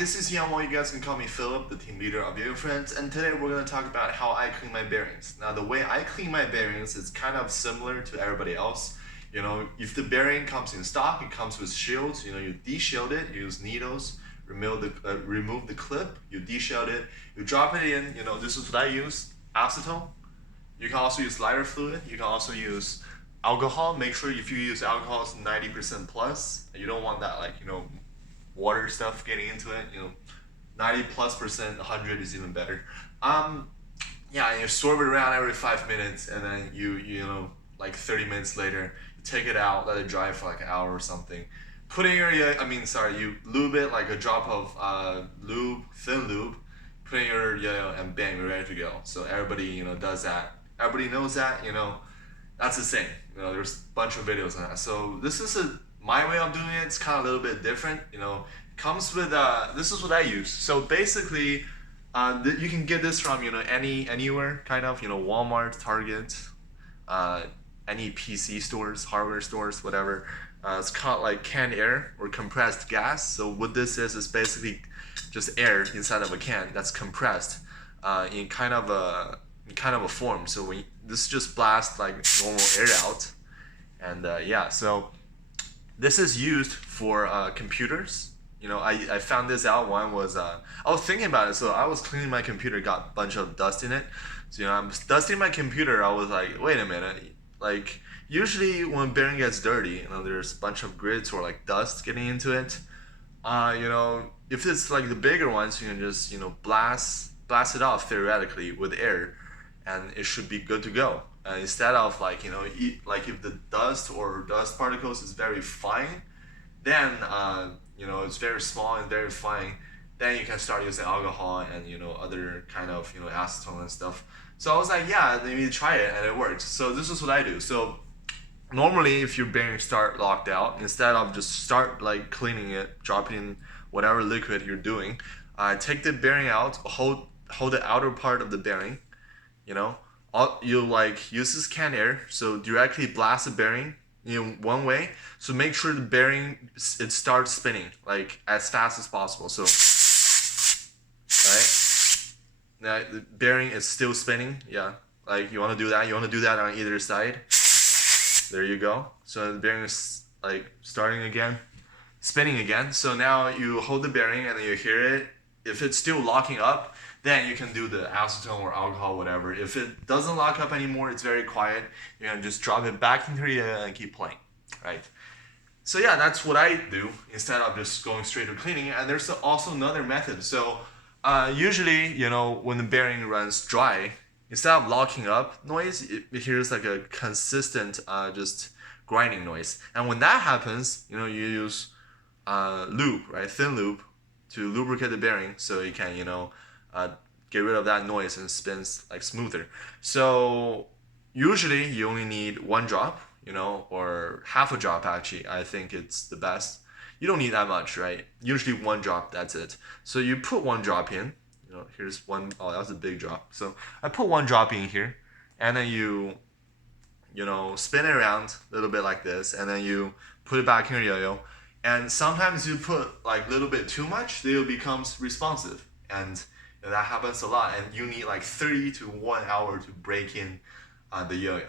this is Yamo. You guys can call me Philip, the team leader of Yoyo Friends, and today we're going to talk about how I clean my bearings. Now, the way I clean my bearings is kind of similar to everybody else. You know, if the bearing comes in stock, it comes with shields. You know, you de-shield it, you use needles, remove the clip, you de-shield it, you drop it in. You know, this is what I use, acetone. You can also use lighter fluid. You can also use alcohol. Make sure if you use alcohol, it's 90% plus. You don't want that, like, you know, water stuff getting into it. You know, 90+%, 100 is even better. Yeah, and you swirl it around every 5 minutes, and then you know, like 30 minutes later, you take it out, let it dry for like an hour or something. Put in your, you lube it, like a drop of lube, thin lube. Put in your yo-yo, and bang, you're ready to go. So everybody, you know, does that. Everybody knows that, you know. That's the same. You know, there's a bunch of videos on that. So this is my way of doing it. It's kind of a little bit different. You know, it comes with this is what I use. So basically, you can get this from, you know, anywhere, kind of, you know, Walmart, Target, any PC stores, hardware stores, whatever. It's called like canned air or compressed gas. So what this is basically just air inside of a can that's compressed in kind of a form. So when this just blasts like normal air out, and yeah, so this is used for computers. You know, I found this out. One was I was thinking about it. So I was cleaning my computer, got a bunch of dust in it. So, you know, I'm dusting my computer. I was like, wait a minute, like usually when bearing gets dirty, you know, there's a bunch of grits or like dust getting into it. You know, if it's like the bigger ones, you can just, you know, blast it off theoretically with air, and it should be good to go. Instead of like, you know, like if the dust or dust particles is very fine, then you know, it's very small and very fine, then you can start using alcohol and, you know, other kind of, you know, acetone and stuff. So I was like, yeah, let me try it, and it worked. So this is what I do. So normally, if your bearings start locked out, instead of just start like cleaning it, dropping whatever liquid you're doing, take the bearing out, hold the outer part of the bearing, you know, you like use this canned air, so directly blast the bearing, you know, one way. So make sure the bearing, it starts spinning like as fast as possible. So, right, now the bearing is still spinning. Yeah, like you want to do that. You want to do that on either side. There you go. So the bearing is like starting again, spinning again. So now you hold the bearing and then you hear it. If it's still locking up, then you can do the acetone or alcohol, whatever. If it doesn't lock up anymore, it's very quiet, you can just drop it back into the yoyo and keep playing, right? So yeah, that's what I do instead of just going straight to cleaning. And there's also another method. So usually, you know, when the bearing runs dry, instead of locking up noise, it hears like a consistent just grinding noise. And when that happens, you know, you use lube, right, thin lube, to lubricate the bearing so you can, you know, get rid of that noise and spins like smoother. So usually you only need one drop, you know, or half a drop actually. I think it's the best. You don't need that much, right? Usually one drop, that's it. So you put one drop in. You know, here's one. Oh, that was a big drop. So I put one drop in here, and then you know, spin it around a little bit like this, and then you put it back in your yo-yo. And sometimes you put like a little bit too much, then it becomes responsive, and you know, that happens a lot. And you need like 30 to 1 hour to break in the yo-yo.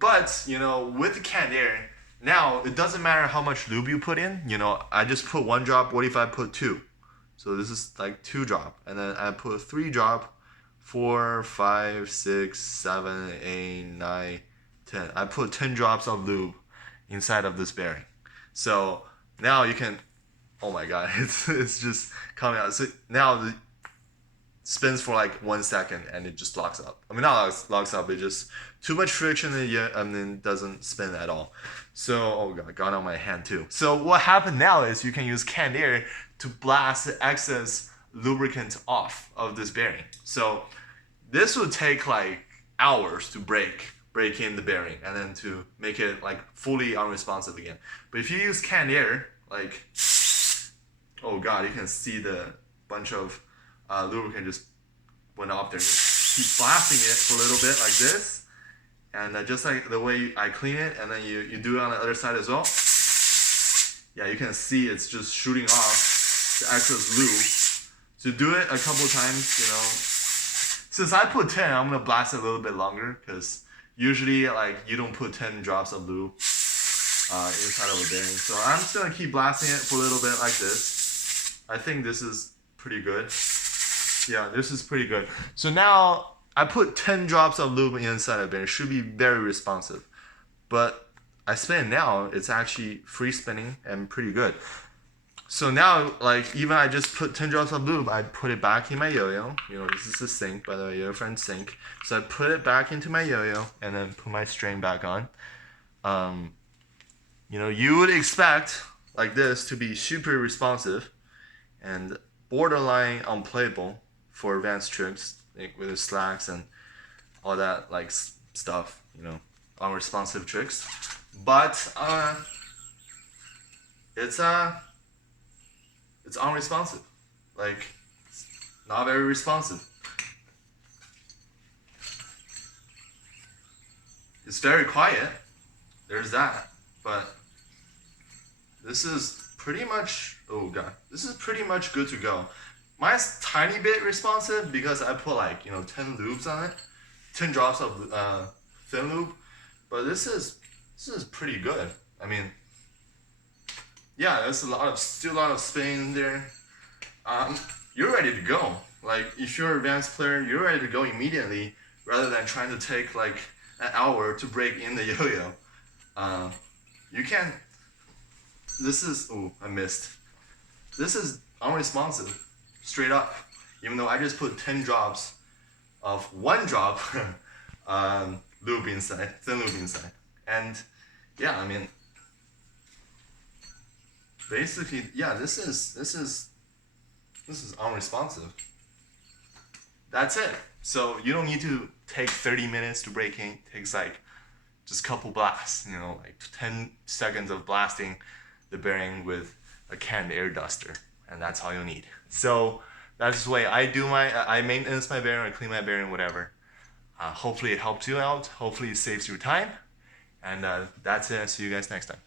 But you know, with the canned air, now it doesn't matter how much lube you put in. You know, I just put one drop. What if I put two? So this is like 2 drop, and then I put 3 drop, 4, 5, 6, 7, 8, 9, 10. I put 10 drops of lube inside of this bearing. So now you can, oh my god, it's just coming out. So now it spins for like 1 second and it just locks up. I mean, not locks up, it just too much friction and then doesn't spin at all. So, oh god, got on my hand too. So what happened now is you can use canned air to blast the excess lubricant off of this bearing. So this would take like hours to break in the bearing and then to make it like fully unresponsive again. But if you use canned air, like, oh god, you can see the bunch of lubricant just went off there. Just keep blasting it for a little bit like this, and just like the way I clean it, and then you do it on the other side as well. Yeah, you can see it's just shooting off the excess lube. To do it a couple times, you know. Since I put 10, I'm gonna blast it a little bit longer because usually like you don't put 10 drops of lube inside of a bearing. So I'm just gonna keep blasting it for a little bit like this. I think this is pretty good. Yeah, this is pretty good. So now I put 10 drops of lube inside of it. It should be very responsive. But I spin it now, it's actually free spinning and pretty good. So now, like, even I just put 10 drops of lube, I put it back in my yo-yo. You know, this is the sink, by the way, your friend's sink. So I put it back into my yo-yo and then put my strain back on. You know, you would expect like this to be super responsive and borderline unplayable for advanced tricks, like with the slacks and all that like stuff, you know, unresponsive tricks. But it's unresponsive, like it's not very responsive. It's very quiet. There's that, but this is pretty much, oh god, this is pretty much good to go. Mine's tiny bit responsive because I put like, you know, 10 lubes on it, 10 drops of thin lube, but this is pretty good. I mean, yeah, there's still a lot of spin there. You're ready to go. Like if you're an advanced player, you're ready to go immediately rather than trying to take like an hour to break in the yo-yo. You can. This is, oh, I missed. This is unresponsive, straight up. Even though I just put 10 drops of 1 drop lube inside, thin lube inside. And yeah, I mean, basically, yeah, this is unresponsive. That's it. So you don't need to take 30 minutes to break in. It takes like just a couple blasts, you know, like 10 seconds of blasting the bearing with a canned air duster, and that's all you need. So that's the way I maintenance my bearing, I clean my bearing, whatever. Hopefully it helps you out. Hopefully it saves you time. And that's it. See you guys next time.